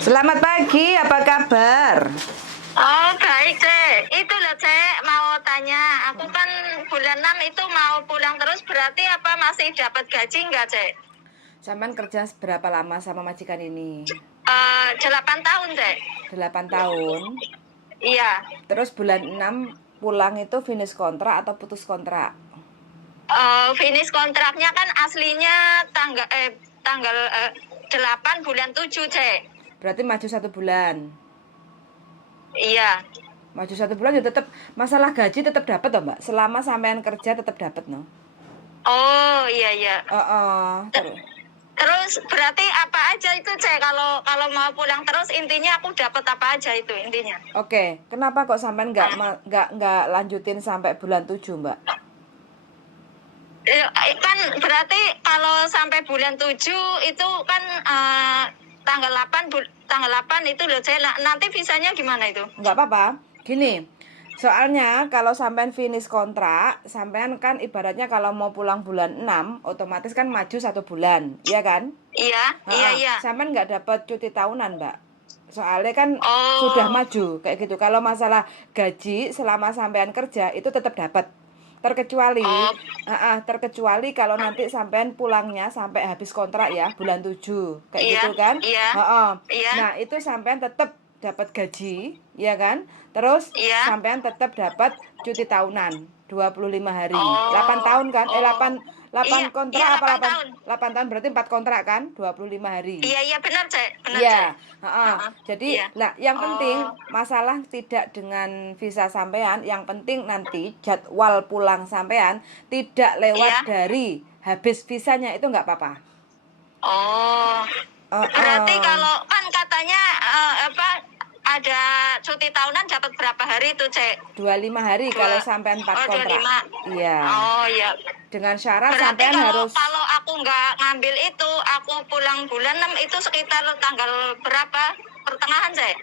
Selamat pagi, apa kabar? Oh, baik, Cek. Itu loh, Cek, mau tanya. Aku kan bulan 6 itu mau pulang terus, berarti apa masih dapat gaji nggak, Cek? Sampean kerja berapa lama sama majikan ini? 8 tahun, Cek. 8 tahun. Iya. Terus bulan 6 pulang itu finish kontrak atau putus kontrak? Finish kontraknya kan aslinya tanggal 8 bulan 7, Cek. Berarti maju 1 bulan. Iya. Maju 1 bulan ya tetap masalah gaji tetap dapat toh, Mbak. Selama sampean kerja tetap dapat, no. Oh, iya, iya. Terus. Terus berarti apa aja itu, Cek? Kalau mau pulang terus intinya aku dapat apa aja itu intinya. Oke, kenapa kok sampean nggak lanjutin sampai bulan 7, Mbak? Kan berarti kalau sampai bulan 7 itu kan tanggal 8 itu loh, saya nanti visanya gimana itu? Nggak apa-apa. Gini, soalnya kalau sampean finish kontrak, sampean kan ibaratnya kalau mau pulang bulan 6 otomatis kan maju 1 bulan, iya kan? Iya, iya, iya. Sampean nggak dapat cuti tahunan, Mbak. Soalnya kan sudah Oh, maju kayak gitu. Kalau masalah gaji selama sampean kerja itu tetap dapat. Terkecuali, oh, terkecuali kalau nanti sampean pulangnya sampai habis kontrak ya, bulan 7 kayak iya, gitu kan? iya, iya, Nah, itu sampean tetap dapat gaji, ya kan? Terus iya. sampean tetap dapat cuti tahunan 25 hari. 8 Oh, tahun kan? oh, 8 iya, 8 iya, kontrak apa 8 8? tahun. 8 tahun berarti 4 kontrak kan? 25 hari. Iya, iya, benar, Cek, benar, Cek. Iya, heeh. Heeh, Jadi, iya. nah yang penting Oh, masalah tidak dengan visa sampean, yang penting nanti jadwal pulang sampean tidak lewat iya. dari habis visanya itu nggak apa-apa. Oh, berarti Heeh. kalau kan katanya apa ada cuti tahunan dapat berapa hari itu, Cek? 25 hari kalau sampean 4 Oh, kontrak. 25. Iya. Oh, iya. Dengan syarat Berarti sampean kalau harus kalau aku nggak ngambil itu, aku pulang bulan 6 itu sekitar tanggal berapa? Pertengahan, Cek?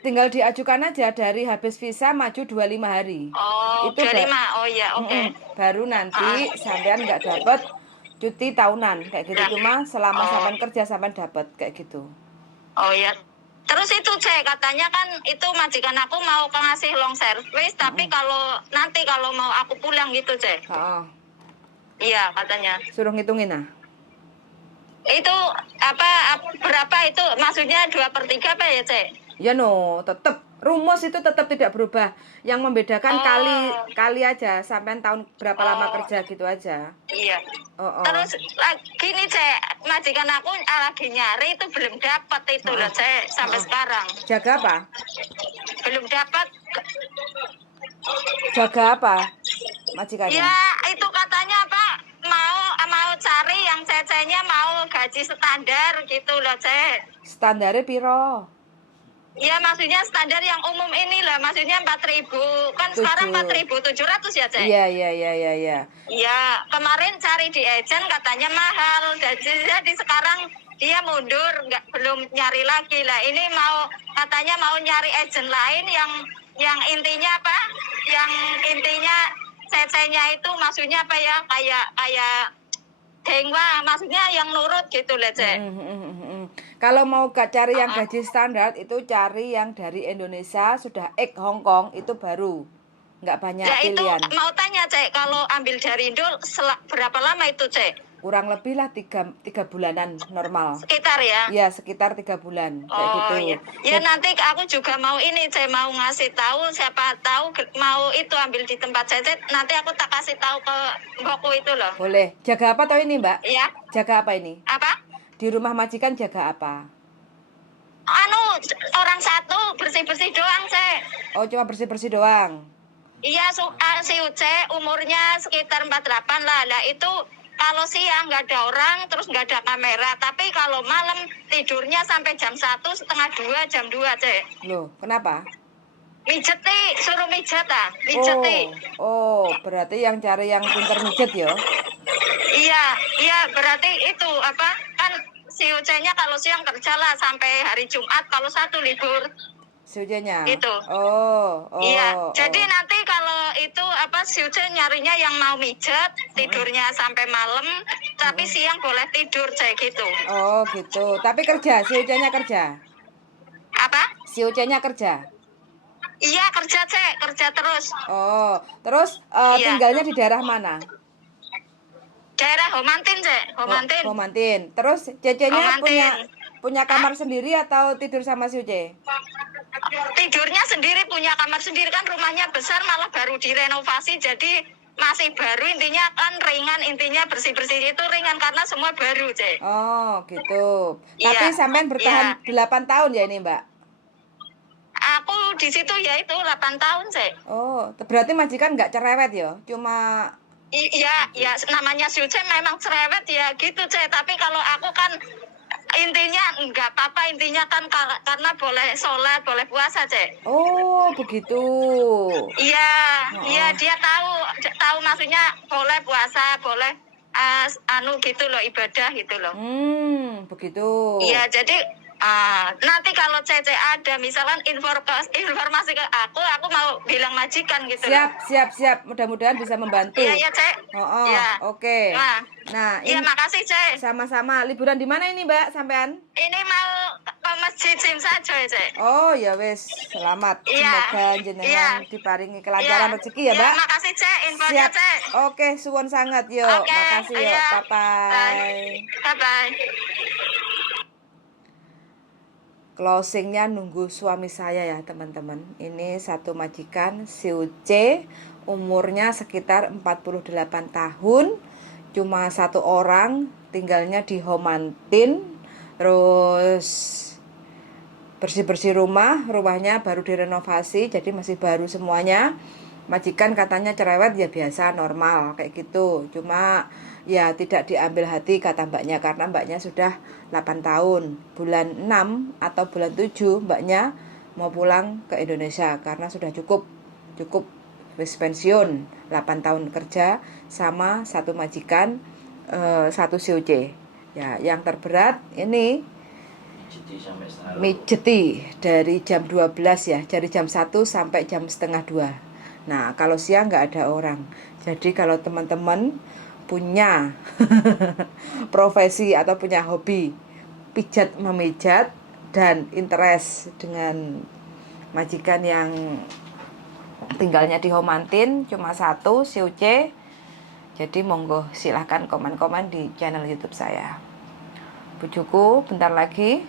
tinggal diajukan aja dari habis visa maju 25 hari. Oh, Itu 25. Oh, iya, oke. baru Ah, nanti sampean nggak dapat cuti tahunan kayak gitu. udah. Cuma selama Oh, sampean kerja sampean dapat kayak gitu. oh, iya. Terus itu, Cek, katanya kan itu majikan aku mau ke ngasih long service, tapi kalau mau aku pulang gitu, Cek. Heeh. Iya, katanya. Suruh ngitungin nah. Itu berapa itu? Maksudnya 2/3 apa ya, Cek? Ya no, tetap rumus itu tetap tidak berubah. Yang membedakan kali Oh, kali aja sampean tahun berapa lama oh, kerja gitu aja. iya. Oh, oh. Terus lagi nih, Cek, majikan aku lagi nyari itu belum dapat itu loh, Heeh. Cek, sampai Heeh. sekarang. Jaga apa? Belum dapat. Jaga apa? Majikannya. Ya, itu katanya apa? Mau cari yang cecenya mau gaji standar gitu loh, Cek. Standarnya piro? Ya, maksudnya standar yang umum ini lah, maksudnya 4.000. Kan sekarang 7. 4.700 ya, Cek? Iya, iya, iya, iya, iya. Iya, kemarin cari di agent katanya mahal. Jadi sekarang dia mundur, belum nyari lagi lah. Ini katanya mau nyari agent lain yang intinya apa? Yang intinya CC-nya itu maksudnya apa ya? Kayak dengwa, maksudnya yang nurut gitu lah, Cek. Kalau mau cari yang Uh-uh. gaji standar itu cari yang dari Indonesia sudah Hong Kong itu baru nggak banyak Ya itu pilihan. mau tanya, Cek, kalau ambil dari Indo berapa lama itu, Cek? Kurang lebih lah 3 bulanan normal. Sekitar ya? Ya sekitar 3 bulan kayak Oh, gitu. iya. Ya nanti aku juga mau ini, saya mau ngasih tahu, siapa tahu mau itu ambil di tempat Cecet, nanti aku tak kasih tahu ke mbokku itu loh. Boleh. Jaga apa toh ini, Mbak? Ya, Jaga apa ini? apa? Di rumah majikan jaga apa? Orang satu bersih-bersih doang, Cek. Oh, cuma bersih-bersih doang. Iya, si Uce umurnya sekitar 48 lah. Lah itu kalau siang nggak ada orang, terus nggak ada kamera. Tapi kalau malam tidurnya sampai jam 1, setengah 2, jam 2, Cek. Loh, kenapa? Mijeti, suruh mijet ah, mijeti. Oh, berarti yang cari yang pinter mijet ya? Iya, iya, berarti itu apa? Kan si Uce-nya kalau siang kerja lah sampai hari Jumat, kalau satu libur Sujenya. gitu. Oh, Iya, oh, jadi oh. nanti kalau itu apa si Uce nyarinya yang mau mijet, tidurnya sampai malam, tapi siang boleh tidur, Cek gitu. Oh, gitu. Tapi kerja, si Ujanya kerja. Si Uce-nya kerja. Iya kerja Cek, kerja terus. Oh, terus Iya. tinggalnya di daerah mana? Daerah Homantin Cek, Homantin. Homantin. Terus Cece-nya Homantin. punya kamar sendiri atau tidur sama si Uce? Tidurnya sendiri, punya kamar sendiri, kan rumahnya besar, malah baru direnovasi, jadi masih baru, intinya kan ringan, intinya bersih-bersih itu ringan karena semua baru Cek. Oh, gitu. Iya, Tapi sampean bertahan iya. 8 tahun ya ini, Mbak? Aku di situ ya itu 8 tahun Cek. Oh, berarti majikan nggak cerewet ya? Cuma Iya, ya namanya Suce memang cerewet ya gitu Cek. Tapi kalau aku kan intinya nggak apa-apa, intinya kan karena boleh sholat, boleh puasa Cek. oh, begitu. Iya, iya Oh, dia tahu maksudnya boleh puasa, boleh anu gitu loh, ibadah gitu loh. begitu. Iya, jadi nanti kalau Cece ada misalkan informasi ke aku mau bilang majikan gitu loh. Siap. Mudah-mudahan bisa membantu. Iya, iya, Cek. Oh, Iya. oke. Nah, Iya, ini makasih, Cek. sama-sama. Liburan di mana ini, Mbak, sampean? Ini mau ke masjid Sim saja, Cek. Oh, ya wes, selamat. Iya. Semoga jenengan Iya. diparingi kelancaran rezeki ya, Mbak. Iya, makasih, Cek. Infonya, Siap. Cek. Oke, suwun sangat yuk. Oke, Makasih yuk. iya. Bye-bye. Bye-bye. Closingnya nunggu suami saya ya teman-teman. Ini satu majikan si Uce, umurnya sekitar 48 tahun, cuma satu orang, tinggalnya di Homantin. Terus bersih-bersih rumahnya baru direnovasi, jadi masih baru semuanya. Majikan katanya cerewet, ya biasa normal kayak gitu, cuma ya tidak diambil hati kata mbaknya, karena mbaknya sudah 8 tahun, bulan 6 atau bulan 7 mbaknya mau pulang ke Indonesia karena sudah cukup wis pensiun, 8 tahun kerja sama satu majikan, satu COC ya. Yang terberat ini mijeti dari jam 12 ya, dari jam 1 sampai jam setengah 2. Nah, kalau siang nggak ada orang. Jadi kalau teman-teman punya profesi atau punya hobi pijat memijat dan interest dengan majikan yang tinggalnya di Homantin cuma satu, si Uce, jadi monggo silahkan komen-komen di channel YouTube saya. Bujuku, bentar lagi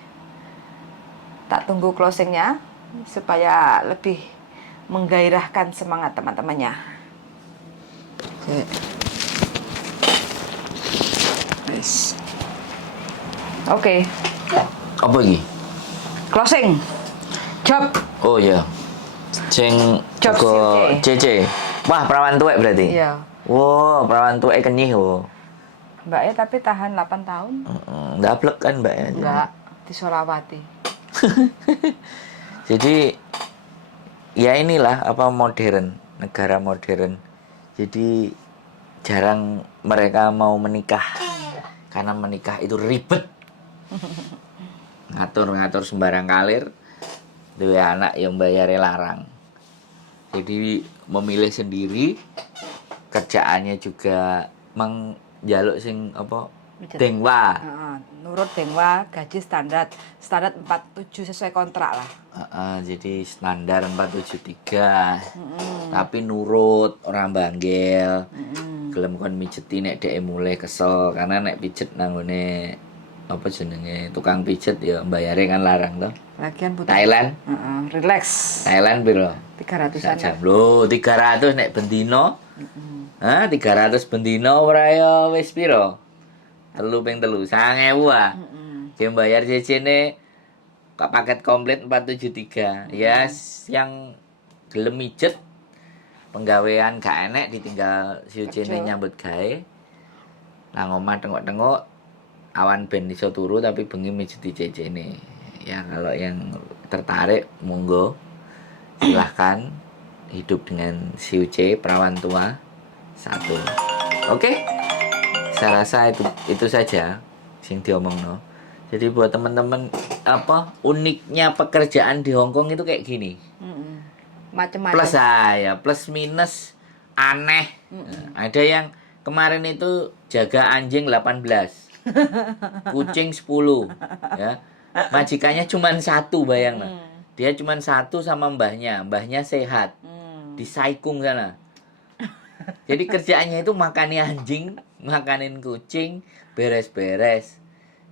tak tunggu closingnya supaya lebih menggairahkan semangat teman-temannya. Oke. Apa lagi? Closing. Job. Oh iya. Sing Job ke CC. Wah, perawan tuwek berarti. Iya. Wow, perawan tuwek kenyih wo. Mbaknya tapi tahan 8 tahun. Ndablek kan Mbak ya. Enggak, di Solawati. Jadi ya inilah apa modern, negara modern. Jadi jarang mereka mau menikah. Karena menikah itu ribet. Ngatur sembarang kalir. Dua anak yang bayarnya larang. Jadi memilih sendiri, kerjaannya juga jaluk sing apa dengwa. Nurut dengwa, gaji standar 47 sesuai kontrak lah. Jadi standar 473. Tapi nurut, orang banggel. Gelem kon mijeti nek dhek mulai kesel karena nek pijet nanggone apa jenenge tukang pijet ya bayare kan larang toh. Lagian butuh Thailand. Relax. Thailand piro? 300-an. Jam lho 300 nek bendino. 300 bendino ora ya wis piro? 3 ping 3 9.000 ah. Yang bayar CC-ne paket komplit 473. Ya yang gelem mijet penggawean gak enek ditinggal si Ucene nyambut gawe. Nang omah tengok-tengok awan ben iso turu tapi bengi mijeti CC-ne. Ya kalau yang tertarik monggo silahkan hidup dengan si Uce perawan tua 1. Oke. Saya rasa itu saja sing diomongno. Jadi buat teman-teman apa uniknya pekerjaan di Hong Kong itu kayak gini. Macam-macam. Plus plus minus aneh. Ada yang kemarin itu jaga anjing 18. Kucing 10 ya. Majikannya cuma 1 bayang. Dia cuma satu sama mbahnya sehat di Saikung sana. Jadi kerjaannya itu makani anjing, makanin kucing, beres-beres.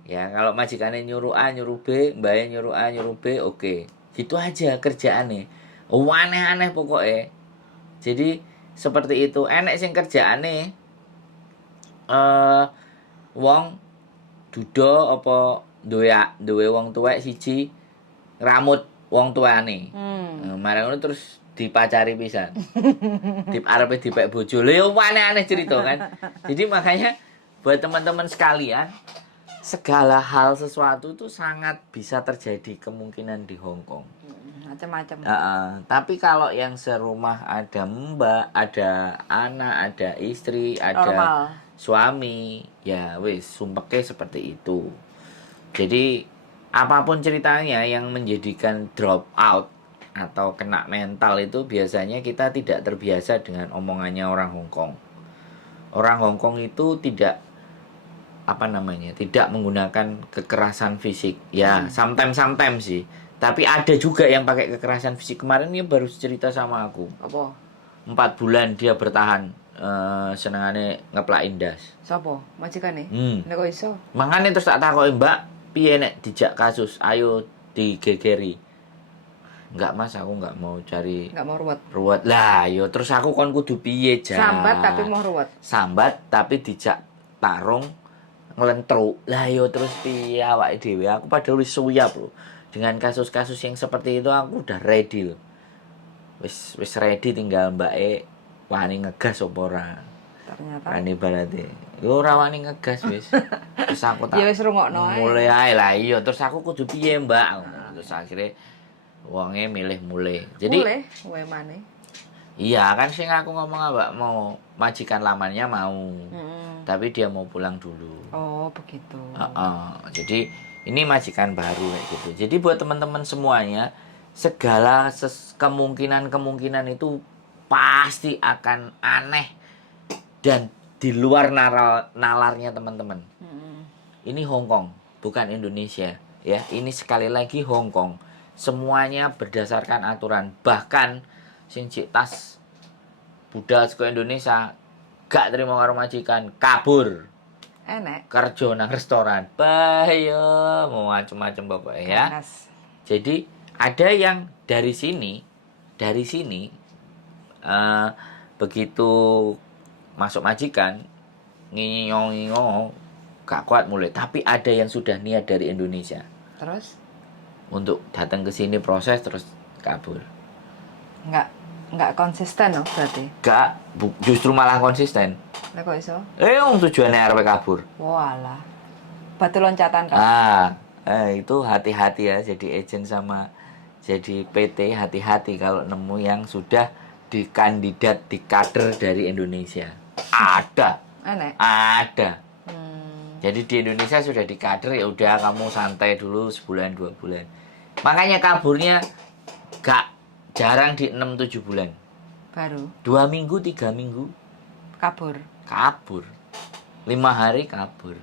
Ya kalau majikannya nyuruh A, nyuruh B, mbahnya nyuruh A, nyuruh B, oke. Gitu aja kerjaannya. Aneh-aneh pokoknya. Jadi seperti itu. Enek sing kerjaannya wong duda apa duwe wong tuwek siji ngramut wong tuane. Marang ngono terus dipacari pisan. Arepe dipek bojo. Lha yo aneh-aneh cerita kan. Jadi makanya buat teman-teman sekalian, segala hal sesuatu itu sangat bisa terjadi kemungkinan di Hong Kong. Macam-macam. Tapi kalau yang serumah ada mbak, ada anak, ada istri, ada Normal. suami, ya wis sumpeke seperti itu. Jadi apapun ceritanya yang menjadikan drop out atau kena mental itu biasanya kita tidak terbiasa dengan omongannya orang Hong Kong. Orang Hong Kong itu tidak tidak menggunakan kekerasan fisik. Ya, sometimes sih. Tapi ada juga yang pakai kekerasan fisik. Kemarin dia baru cerita sama aku. Apa? 4 bulan dia bertahan senengane ngeplakin das. Sopo? Majikane? Nek kok iso? Makanya terus tak takoki, Mbak, piye nek dijak kasus, ayo digegeri. Enggak Mas, aku enggak mau cari Enggak mau ruwet. ruwet. Lah, yo terus aku kon kudu piye, Jan? Sambat tapi mau ruwet. Sambat tapi dijak tarung nglentruk. Lah yo terus piye awake dhewe? Aku padahal wis suyap lho. Dengan kasus-kasus yang seperti itu aku udah ready lho. Wis ready, tinggal mbake wani ngegas apa ora. Ternyata Wani berarti. Yo ora wani ngegas wis. Terus aku tak ya wis rungokno ae. mulai ae lah iya, terus aku kudu piye, Mbak? Terus akhirnya wonge milih mulai. Jadi mulai wae maneh. iya kan sing aku ngomong Mbak mau majikan lamanya mau. Tapi dia mau pulang dulu. Oh, begitu. Jadi ini majikan baru kayak gitu. Jadi buat teman-teman semuanya, segala kemungkinan itu pasti akan aneh dan di luar nalarnya teman-teman. Ini Hong Kong, bukan Indonesia, ya. Ini sekali lagi Hong Kong. Semuanya berdasarkan aturan. Bahkan sing cik tas budal saka Indonesia gak terima karo majikan, kabur. Enek. Kerja nang restoran. Bahaya, mau macam-macam pokoknya ya. Ganas. Jadi ada yang dari sini begitu masuk majikan nginyong gak kuat mulai. Tapi ada yang sudah niat dari Indonesia Terus untuk datang ke sini proses terus kabur. Enggak konsisten loh berarti. Gak, justru malah konsisten. Nek kok iso? Wong tujuannya arep kabur. Walah. Batu loncatan kan. Itu hati-hati ya jadi agent sama jadi PT, hati-hati kalau nemu yang sudah dikandidat di kader dari Indonesia. Ada. Enek. Ada. Jadi di Indonesia sudah di kader, ya udah kamu santai dulu sebulan 2 bulan. Makanya kaburnya gak jarang di 6-7 bulan. Baru 2 minggu, 3 minggu kabur. 5 hari kabur.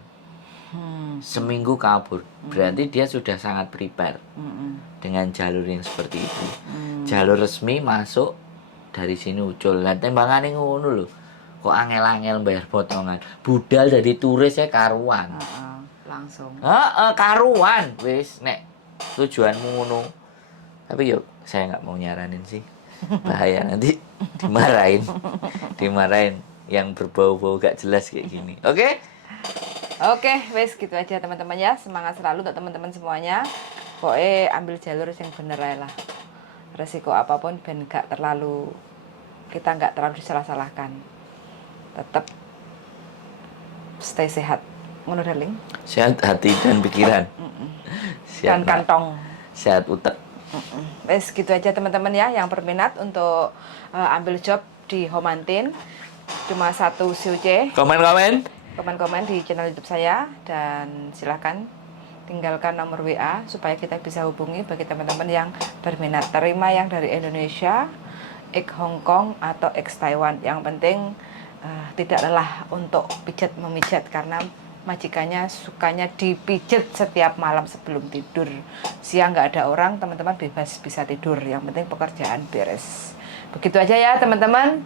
Seminggu kabur. Berarti dia sudah sangat prepare dengan jalur yang seperti itu. Jalur resmi masuk dari sini ucul. Lah tembangane ngono lho. Kok angel-angel bayar potongan. Budal dari turis ya karuan. Langsung. Karuan wis nek tujuanmu ngono. Tapi yuk saya nggak mau nyaranin sih. Bahaya nanti dimarahin yang berbau-bau gak jelas kayak gini. Oke? Oke, wes gitu aja teman-teman ya. Semangat selalu untuk teman-teman semuanya. Pokoknya ambil jalur yang bener aja lah. Resiko apapun ben kita nggak terlalu disalah-salahkan. Tetap stay sehat. Ngono darling. Sehat hati dan pikiran. Dan kantong. Sehat utek. Wes gitu aja teman-teman ya yang berminat untuk ambil job di Homantin. Cuma 1 COC. Komen-komen di channel YouTube saya dan silakan tinggalkan nomor WA supaya kita bisa hubungi bagi teman-teman yang berminat. Terima yang dari Indonesia, ex Hong Kong atau ex Taiwan. Yang penting tidak lelah untuk memijat karena majikannya sukanya dipijet setiap malam sebelum tidur. Siang nggak ada orang, teman-teman bebas bisa tidur. Yang penting pekerjaan beres. Begitu aja ya teman-teman.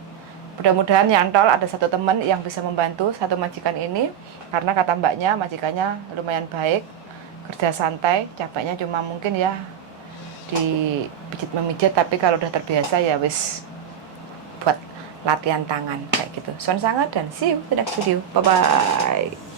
Mudah-mudahan nyantol ada satu teman yang bisa membantu satu majikan ini. Karena kata mbaknya, majikannya lumayan baik, kerja santai, capeknya cuma mungkin ya dipijit-memijit, tapi kalau udah terbiasa ya wis buat latihan tangan kayak gitu. Son sangat dan see you the next video. Bye bye.